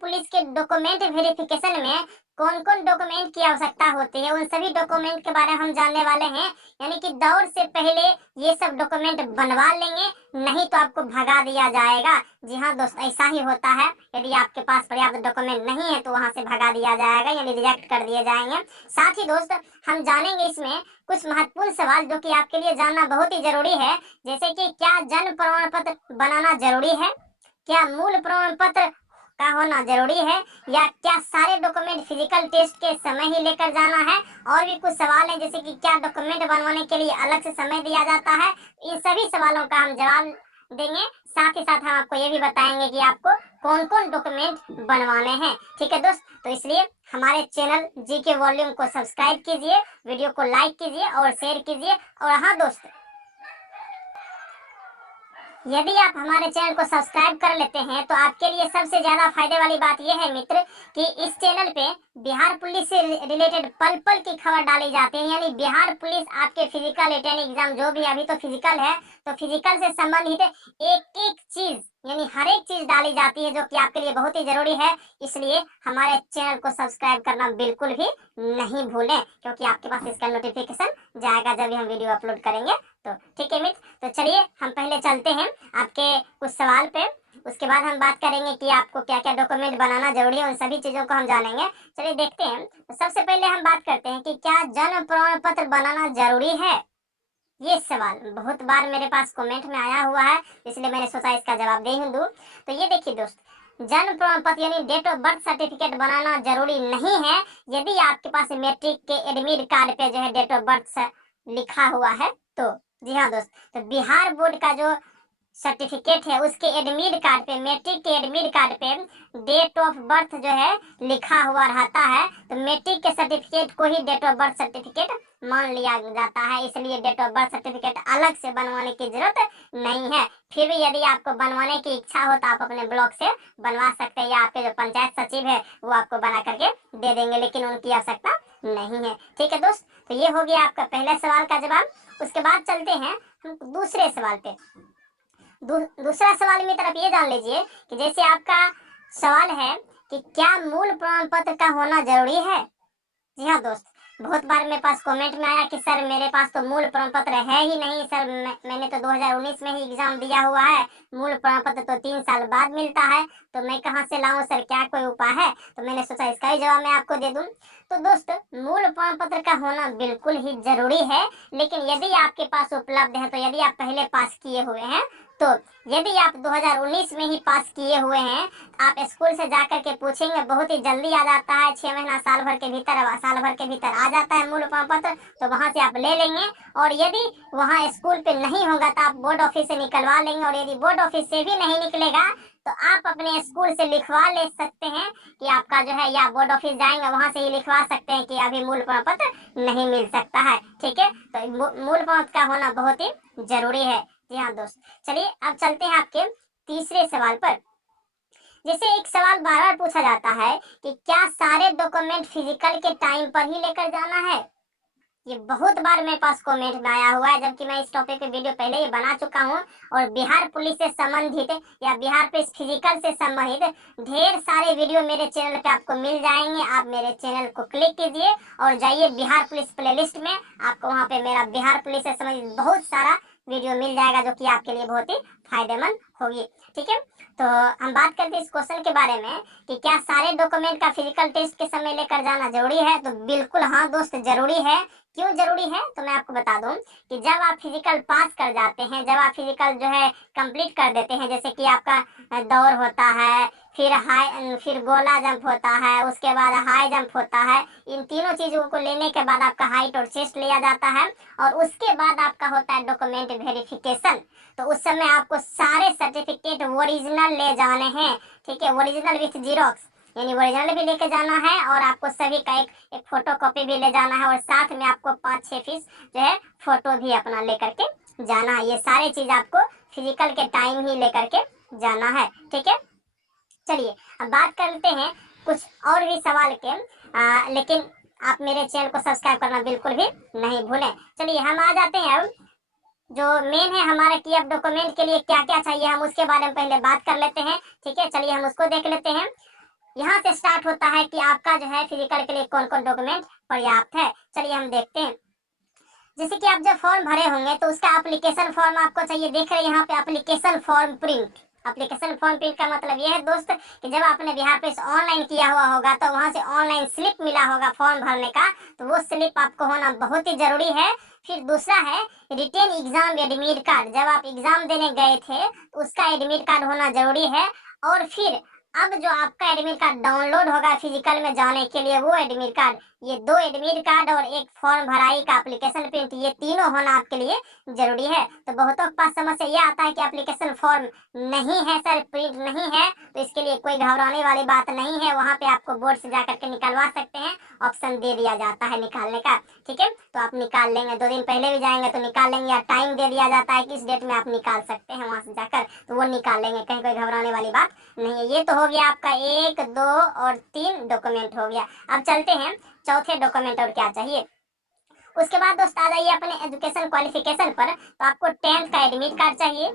Police के document verification में कौन कौन डॉक्यूमेंट की आवश्यकता होती है, उन सभी डॉक्यूमेंट के बारे में हम जानने वाले हैं। यानी कि दौड़ से पहले ये सब डॉक्यूमेंट बनवा लेंगे, नहीं तो आपको भगा दिया जाएगा। जी हाँ दोस्त, ऐसा ही होता है। यदि आपके पास पर्याप्त डॉक्यूमेंट नहीं है तो वहां से भगा दिया जाएगा, यानी रिजेक्ट कर दिए जाएंगे। साथ ही दोस्त, हम जानेंगे इसमें कुछ महत्वपूर्ण सवाल जो कि आपके लिए जानना बहुत ही जरूरी है। जैसे कि क्या जन्म प्रमाण पत्र बनाना जरूरी है, क्या मूल प्रमाण पत्र का होना जरूरी है, या क्या सारे डॉक्यूमेंट फिजिकल टेस्ट के समय ही लेकर जाना है। और भी कुछ सवाल हैं, जैसे कि क्या डॉक्यूमेंट बनवाने के लिए अलग से समय दिया जाता है। इन सभी सवालों का हम जवाब देंगे। साथ ही साथ हम आपको ये भी बताएंगे कि आपको कौन कौन डॉक्यूमेंट बनवाने हैं। ठीक है दोस्त, तो इसलिए हमारे चैनल जीके वॉल्यूम को सब्सक्राइब कीजिए, वीडियो को लाइक कीजिए और शेयर कीजिए। और हाँ दोस्त, यदि आप हमारे चैनल को सब्सक्राइब कर लेते हैं तो आपके लिए सबसे ज्यादा फायदे वाली बात यह है मित्र कि इस चैनल पे बिहार पुलिस से रिलेटेड पल पल की खबर डाली जाती है। यानी बिहार पुलिस आपके फिजिकल रिटन एग्जाम जो भी, अभी तो फिजिकल है, तो फिजिकल से संबंधित एक एक चीज, यानी हर एक चीज डाली जाती है जो कि आपके लिए बहुत ही जरूरी है। इसलिए हमारे चैनल को सब्सक्राइब करना बिल्कुल भी नहीं भूलें, क्योंकि आपके पास इसका नोटिफिकेशन जाएगा जब भी हम वीडियो अपलोड करेंगे। तो ठीक है मित्र, तो चलिए हम पहले चलते हैं आपके कुछ सवाल पे। उसके बाद हम बात करेंगे कि आपको क्या क्या डॉक्यूमेंट बनाना जरूरी है, उन सभी चीजों को हम जानेंगे। चलिए देखते हैं। तो सबसे पहले हम बात करते हैं कि क्या जन्म प्रमाण पत्र बनाना जरूरी है। ये सवाल बहुत बार मेरे पास कमेंट में आया हुआ है, इसलिए मैंने सोचा इसका जवाब दे ही दूं। तो ये देखिए दोस्त, जन्म प्रमाण पत्र यानी डेट ऑफ बर्थ सर्टिफिकेट बनाना जरूरी नहीं है यदि आपके पास मैट्रिक के एडमिट कार्ड पे जो है डेट ऑफ बर्थ लिखा हुआ है तो। जी हाँ दोस्त, तो बिहार बोर्ड का जो सर्टिफिकेट है उसके एडमिट कार्ड पे, मैट्रिक के एडमिट कार्ड पे डेट ऑफ बर्थ जो है लिखा हुआ रहता है। तो मैट्रिक के सर्टिफिकेट को ही डेट ऑफ बर्थ सर्टिफिकेट मान लिया जाता है, इसलिए डेट ऑफ बर्थ सर्टिफिकेट अलग से बनवाने की जरूरत नहीं है। फिर भी यदि आपको बनवाने की इच्छा हो तो आप अपने ब्लॉक से बनवा सकते हैं, या आपके जो पंचायत सचिव है वो आपको बना करके दे देंगे, लेकिन उनकी आवश्यकता नहीं है। ठीक है दोस्त, तो ये हो गया आपका पहले सवाल का जवाब। उसके बाद चलते हैं हम दूसरे सवाल पे। दूसरा सवाल मेरी तरफ ये जान लीजिए कि जैसे आपका सवाल है कि क्या मूल प्रमाण पत्र का होना जरूरी है। जी हाँ दोस्त, बहुत बार मेरे पास कमेंट में आया कि सर मेरे पास तो मूल प्रमाण पत्र है ही नहीं सर, मैंने तो 2019 में ही एग्जाम दिया हुआ है, मूल प्रमाण पत्र तो 3 साल बाद मिलता है, तो मैं कहाँ से लाऊं सर, क्या कोई उपाय है। तो मैंने सोचा इसका ही जवाब मैं आपको दे दूं। तो दोस्त, मूल प्रमाण पत्र का होना बिल्कुल ही जरूरी है, लेकिन यदि आपके पास उपलब्ध है, तो यदि आप पहले पास किए हुए हैं, तो यदि आप 2019 में ही पास किए हुए हैं, आप स्कूल से जाकर के पूछेंगे, बहुत ही जल्दी आ जाता है, 6 महीना साल भर के भीतर आ जाता है मूल प्रमाण पत्र, तो वहां से आप ले लेंगे। और यदि वहां स्कूल पे नहीं होगा तो आप बोर्ड ऑफिस से निकलवा लेंगे, और यदि बोर्ड ऑफिस से भी नहीं निकलेगा तो आप अपने स्कूल से लिखवा ले सकते हैं कि आपका जो है, या बोर्ड ऑफिस जाएंगे वहां से ही लिखवा सकते हैं कि अभी मूल प्रमाण पत्र नहीं मिल सकता है। ठीक है, तो मूल प्रमाण पत्र का होना बहुत ही जरूरी है। जी हाँ दोस्त, चलिए अब चलते हैं आपके तीसरे सवाल पर। जैसे एक सवाल बार बार पूछा जाता है कि क्या सारे डॉक्यूमेंट फिजिकल के टाइम पर ही लेकर जाना है। ये बहुत बार मेरे पास कमेंट में आया हुआ है, जबकि मैं इस टॉपिक पे वीडियो पहले ही बना चुका हूँ, और बिहार पुलिस से संबंधित या बिहार पुलिस फिजिकल से संबंधित ढेर सारे वीडियो मेरे चैनल पे आपको मिल जाएंगे। आप मेरे चैनल को क्लिक कीजिए और जाइए बिहार पुलिस प्लेलिस्ट में, आपको वहाँ पे मेरा बिहार पुलिस से संबंधित बहुत सारा वीडियो मिल जाएगा जो कि आपके लिए बहुत ही फायदेमंद होगी। ठीक है, तो हम बात करते हैं इस क्वेश्चन के बारे में कि क्या सारे डॉक्यूमेंट का फिजिकल टेस्ट के समय लेकर जाना जरूरी है। तो बिल्कुल हाँ दोस्त, जरूरी है। क्यों जरूरी है, तो मैं आपको बता दूं कि जब आप फिजिकल पास कर जाते हैं, जब आप फिजिकल जो है कंप्लीट कर देते हैं, जैसे कि आपका दौड़ होता है, फिर गोला जंप होता है, उसके बाद हाई जंप होता है, इन तीनों चीजों को लेने के बाद आपका हाइट और चेस्ट लिया जाता है, और उसके बाद आपका होता है डॉक्यूमेंट वेरिफिकेशन। तो उस समय आपको सारे सर्टिफिकेट ओरिजिनल ले जाने हैं। ठीक है, ओरिजिनल विथ जीरोक्स, यानी ओरिजिनल भी लेके जाना है, और आपको सभी का एक फोटो कॉपी भी ले जाना है, और साथ में आपको 5-6 पीस जो है फोटो भी अपना लेकर के जाना है। ये सारे चीज आपको फिजिकल के टाइम ही लेकर के जाना है। ठीक है, चलिए अब बात करते हैं कुछ और भी सवाल के, लेकिन आप मेरे चैनल को सब्सक्राइब करना बिल्कुल भी नहीं भूलें। चलिए हम आ जाते हैं अब जो मेन है हमारे कि अब डॉक्यूमेंट के लिए क्या क्या चाहिए, हम उसके बारे में पहले बात कर लेते हैं। ठीक है, चलिए हम उसको देख लेते हैं। यहाँ से स्टार्ट होता है कि आपका जो है फिजिकल के लिए कौन कौन डॉक्यूमेंट पर्याप्त है। चलिए हम देखते हैं। जैसे कि आप जब फॉर्म भरे होंगे तो उसका एप्लीकेशन फॉर्म आपको चाहिए। देख रहे हैं यहाँ पे application form print. Application form print का मतलब ये है दोस्त कि जब आपने बिहार पुलिस ऑनलाइन किया हुआ होगा तो वहां से ऑनलाइन स्लिप मिला होगा फॉर्म भरने का, तो वो स्लिप आपको होना बहुत ही जरूरी है। फिर दूसरा है रिटेन एग्जाम एडमिट कार्ड। जब आप एग्जाम देने गए थे तो उसका एडमिट कार्ड होना जरूरी है। और फिर अब जो आपका एडमिट कार्ड डाउनलोड होगा फिजिकल में जाने के लिए, वो एडमिट कार्ड, ये 2 एडमिट कार्ड और एक फॉर्म भराई का एप्लीकेशन प्रिंट, ये तीनों होना आपके लिए जरूरी है। तो बहुतों के पास समस्या ये आता है कि एप्लीकेशन फॉर्म नहीं है सर, प्रिंट नहीं है, तो इसके लिए कोई घबराने वाली बात नहीं है। वहाँ पे आपको बोर्ड से जाकर के निकलवा सकते हैं, ऑप्शन दे दिया जाता है निकालने का। ठीक है, तो आप निकाल लेंगे। 2 दिन पहले भी जाएंगे तो निकाल लेंगे, या टाइम दे दिया जाता है कि इस डेट में आप निकाल सकते हैं वहाँ से जाकर, तो वो निकाल लेंगे। कहीं कोई घबराने वाली बात नहीं है। ये तो हो गया आपका 1, 2 और 3 डॉक्यूमेंट हो गया। अब चलते हैं चौथे डॉक्यूमेंट और क्या चाहिए। उसके बाद दोस्त आ जाइए अपने एजुकेशन क्वालिफिकेशन पर। तो आपको 10th का एडमिट कार्ड चाहिए,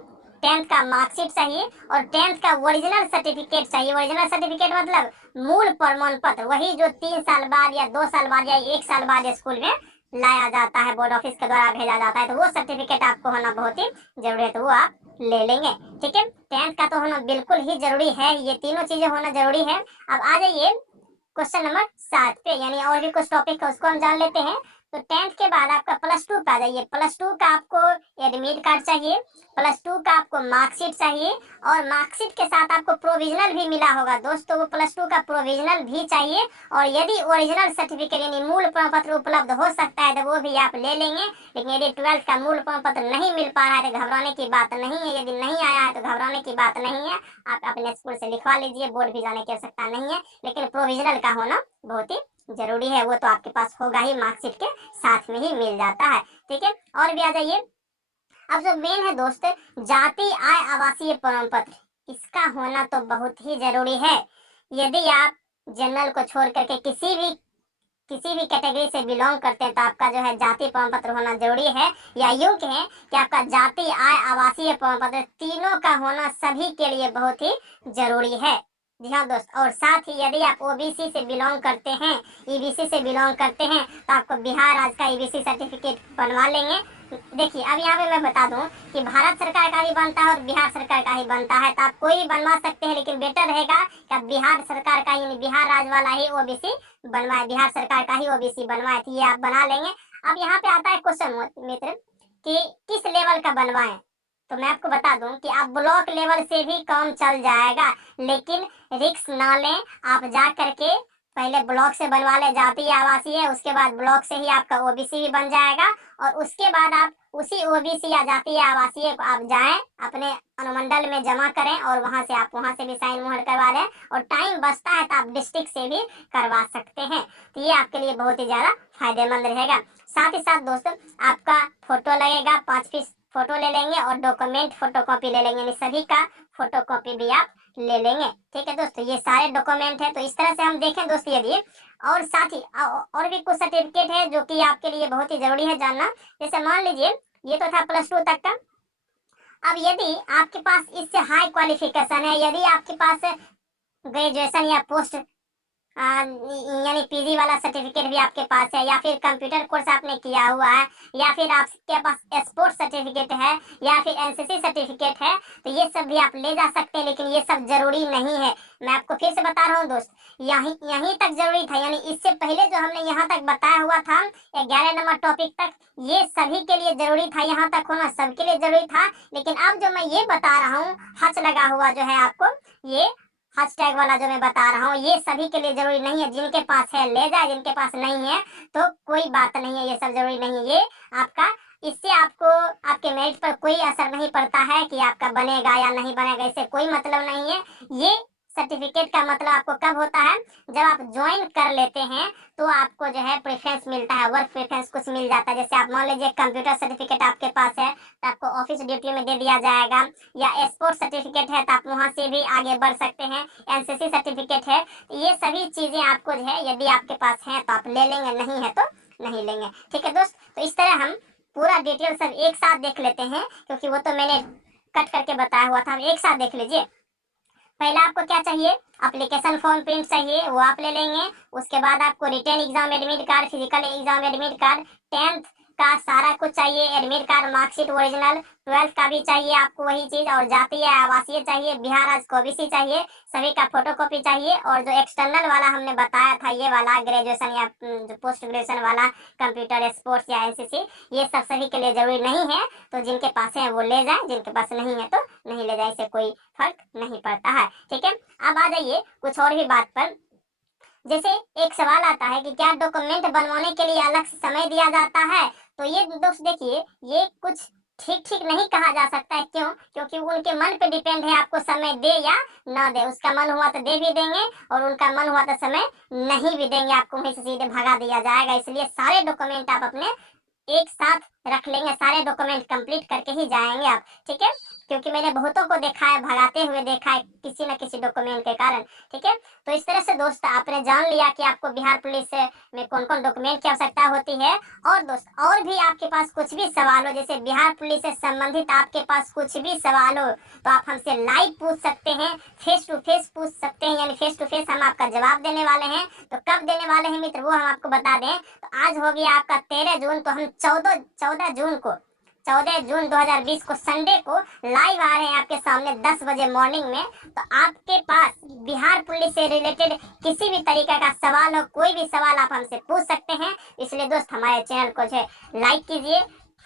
10th का मार्कशीट चाहिए और 10th का ओरिजिनल सर्टिफिकेट चाहिए। ओरिजिनल सर्टिफिकेट मतलब मूल प्रमाण पत्र, वही जो 3 साल बाद या 2 साल बाद या 1 साल बाद स्कूल में लाया जाता है, बोर्ड ऑफिस के द्वारा भेजा जाता है, तो वो सर्टिफिकेट आपको होना बहुत ही जरूरी है, तो वो आप ले लेंगे। ठीक है, 10th का तो होना बिल्कुल ही जरूरी है, ये तीनों चीजें होना जरूरी है। अब आ जाइए क्वेश्चन नंबर 7 पे, यानी और भी कुछ टॉपिक है उसको हम जान लेते हैं। तो 10th के बाद आपका +2 पे आ जाइए। +2 का आपको एडमिट कार्ड चाहिए, +2 का आपको मार्कशीट चाहिए और मार्कशीट के साथ आपको प्रोविजनल भी मिला होगा दोस्तों, वो +2 का प्रोविजनल भी चाहिए। और यदि ओरिजिनल सर्टिफिकेट यानी मूल प्रमाण पत्र उपलब्ध हो सकता है तो वो भी आप ले लेंगे। लेकिन यदि 12th का मूल प्रमाण पत्र नहीं मिल पा रहा है तो घबराने की बात नहीं है। यदि नहीं आया है तो घबराने की बात नहीं है, आप अपने स्कूल से लिखवा लीजिए, बोर्ड भी जाने की आवश्यकता नहीं है। लेकिन प्रोविजनल का होना बहुत ही जरूरी है, वो तो आपके पास होगा ही, मार्कशीट के साथ में ही मिल जाता है। ठीक है, और भी आ जाइए। अब जो मेन है दोस्त, जाति आय आवासीय प्रमाण पत्र, इसका होना तो बहुत ही जरूरी है। यदि आप जनरल को छोड़ करके किसी भी कैटेगरी से बिलोंग करते हैं तो आपका जो है जाति प्रमाण पत्र होना जरूरी है। या यूं कहें कि आपका जाति आय आवासीय प्रमाण पत्र तीनों का होना सभी के लिए बहुत ही जरूरी है। जी हाँ दोस्त, और साथ ही यदि आप ओबीसी से बिलोंग करते हैं, ईबीसी से बिलोंग करते हैं, तो आपको बिहार राज्य का ईबीसी सर्टिफिकेट बनवा लेंगे। देखिए अब यहाँ पे मैं बता दूं कि भारत सरकार का भी बनता है और बिहार सरकार का ही बनता है, तो आप कोई बनवा सकते हैं, लेकिन बेटर रहेगा कि आप बिहार सरकार का यानी बिहार राज्य वाला ही ओबीसी बनवाए, बिहार सरकार का ही ओबीसी बनवाए, तो ये आप बना लेंगे। अब यहाँ पे आता है क्वेश्चन मित्र कि किस लेवल का बनवाएं, तो मैं आपको बता दूं कि आप ब्लॉक लेवल से भी काम चल जाएगा, लेकिन रिस्क ना लें। आप जा करके पहले ब्लॉक से बनवा ले जाति आवासीय, उसके बाद ब्लॉक से ही आपका ओबीसी भी बन जाएगा और उसके बाद आप उसी ओबीसी या जाति आवासीय को आप जाएं अपने अनुमंडल में जमा करें और वहां से भी साइन मुहर करवा लें। और टाइम बचता है तो आप डिस्ट्रिक्ट से भी करवा सकते हैं, तो ये आपके लिए बहुत ही ज्यादा फायदेमंद रहेगा। साथ ही साथ दोस्तों आपका फोटो लगेगा, 5 पीस फोटो ले लेंगे और डॉक्यूमेंट फोटोकॉपी ले लेंगे, सभी का फोटोकॉपी भी आप ले लेंगे। ठीक है दोस्तों, ये सारे डॉक्यूमेंट है। तो इस तरह से हम देखें दोस्तों, यदि और साथ ही और भी कुछ सर्टिफिकेट है जो कि आपके लिए बहुत ही जरूरी है जानना। जैसे मान लीजिए ये तो था +2 तक का। अब यदि आपके पास इससे हाई क्वालिफिकेशन है, यदि आपके पास ग्रेजुएशन या पोस्ट यानी पीजी वाला सर्टिफिकेट भी आपके पास है, या फिर कंप्यूटर कोर्स आपने किया हुआ है, या फिर आपके पास स्पोर्ट्स सर्टिफिकेट है, या फिर एनसीसी सर्टिफिकेट है, तो ये सब भी आप ले जा सकते हैं। लेकिन ये सब जरूरी नहीं है, मैं आपको फिर से बता रहा हूँ दोस्त, यहीं तक जरूरी था, यानी इससे पहले जो हमने यहाँ तक बताया हुआ था 11 नंबर टॉपिक तक, ये सभी के लिए जरूरी था, यहाँ तक होना सबके लिए जरूरी था। लेकिन अब जो मैं ये बता रहा हूँ हच लगा हुआ जो है आपको, ये हैशटैग वाला जो मैं बता रहा हूँ, ये सभी के लिए जरूरी नहीं है। जिनके पास है ले जाए, जिनके पास नहीं है तो कोई बात नहीं है, ये सब जरूरी नहीं है। ये आपका, इससे आपको आपके मेरिट पर कोई असर नहीं पड़ता है कि आपका बनेगा या नहीं बनेगा, इससे कोई मतलब नहीं है। ये सर्टिफिकेट का मतलब आपको कब होता है, जब आप ज्वाइन कर लेते हैं तो आपको जो है प्रेफरेंस मिलता है, वर्क प्रेफरेंस कुछ मिल जाता है। जैसे आप मान लीजिए कंप्यूटर सर्टिफिकेट आपके पास है तो आपको ऑफिस ड्यूटी में दे दिया जाएगा, या स्पोर्ट्स सर्टिफिकेट है तो आप वहां से भी आगे बढ़ सकते हैं, एनसीसी सर्टिफिकेट है, ये सभी चीजें आपको जो है यदि आपके पास है तो आप ले लेंगे, नहीं है तो नहीं लेंगे। ठीक है दोस्त, तो इस तरह हम पूरा डिटेल सब एक साथ देख लेते हैं, क्योंकि वो तो मैंने कट करके बताया हुआ था, हम एक साथ देख लीजिए। पहला आपको क्या चाहिए, एप्लीकेशन फॉर्म प्रिंट चाहिए, वो आप ले लेंगे। उसके बाद आपको return exam admit card, physical exam admit card, 10th का सारा कुछ चाहिए, admit card, marksheet original, 12th का भी चाहिए आपको वही चीज, और जातीय आवासीय चाहिए, बिहार राज्य ओबीसी चाहिए, सभी का फोटोकॉपी चाहिए। और जो एक्सटर्नल वाला हमने बताया था, ये वाला ग्रेजुएशन या जो पोस्ट ग्रेजुएशन वाला कंप्यूटर, स्पोर्ट्स या एनसीसी, ये सब सभी के लिए जरूरी नहीं है, तो जिनके पास है वो ले जाए, जिनके पास नहीं है तो नहीं ले जाए, इससे कोई फर्क नहीं पड़ता है। ठीक है, अब आ जाइए कुछ और भी बात पर। जैसे एक सवाल आता है कि क्या डॉक्यूमेंट बनवाने के लिए अलग से समय दिया जाता है, तो ये दोस्त देखिए, ये कुछ ठीक ठीक नहीं कहा जा सकता है। क्यों? क्योंकि उनके मन पे डिपेंड है, आपको समय दे या ना दे। उसका मन हुआ तो दे भी देंगे, और उनका मन हुआ तो समय नहीं भी देंगे, आपको वहीं से सीधे भगा दिया जाएगा। इसलिए सारे डॉक्यूमेंट आप अपने एक साथ रख लेंगे, सारे डॉक्यूमेंट कंप्लीट करके ही जाएंगे आप। ठीक है, क्योंकि मैंने बहुतों को देखा है, भगाते हुए देखा है किसी न किसी डॉक्यूमेंट के कारण। ठीक है, तो इस तरह से दोस्त आपने जान लिया कि आपको बिहार पुलिस में कौन कौन डॉक्यूमेंट की आवश्यकता होती है। और दोस्त, और भी आपके पास कुछ भी सवाल हो, जैसे बिहार पुलिस से संबंधित आपके पास कुछ भी सवाल हो, तो आप हमसे लाइव पूछ सकते हैं, फेस टू फेस पूछ सकते हैं, यानी फेस टू फेस हम आपका जवाब देने वाले हैं। तो कब देने वाले हैं मित्र, वो हम आपको बता दें। तो आज हो गया आपका 13 जून, तो हम 14 जून को, 14 जून 2020 को संडे को लाइव आ रहे हैं आपके सामने 10 बजे मॉर्निंग में। तो आपके पास बिहार पुलिस से रिलेटेड किसी भी तरीके का सवाल हो, कोई भी सवाल आप हमसे पूछ सकते हैं। इसलिए दोस्त हमारे चैनल को जो लाइक कीजिए,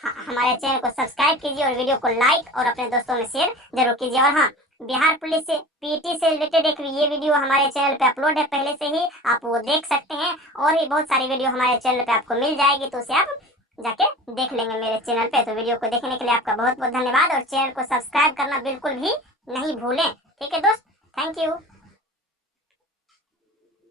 हमारे चैनल को सब्सक्राइब कीजिए, और वीडियो को लाइक और अपने दोस्तों में शेयर जरूर कीजिए। और हाँ, बिहार पुलिस से पीटी से रिलेटेड एक ये वीडियो हमारे चैनल पे अपलोड है पहले से ही, आप वो देख सकते हैं। और भी बहुत सारी वीडियो हमारे चैनल पे आपको मिल जाएगी, तो उसे आप जाके देख लेंगे मेरे चैनल पे। तो वीडियो को देखने के लिए आपका बहुत बहुत धन्यवाद, और चैनल को सब्सक्राइब करना बिल्कुल भी नहीं भूलें। ठीक है दोस्त, थैंक यू।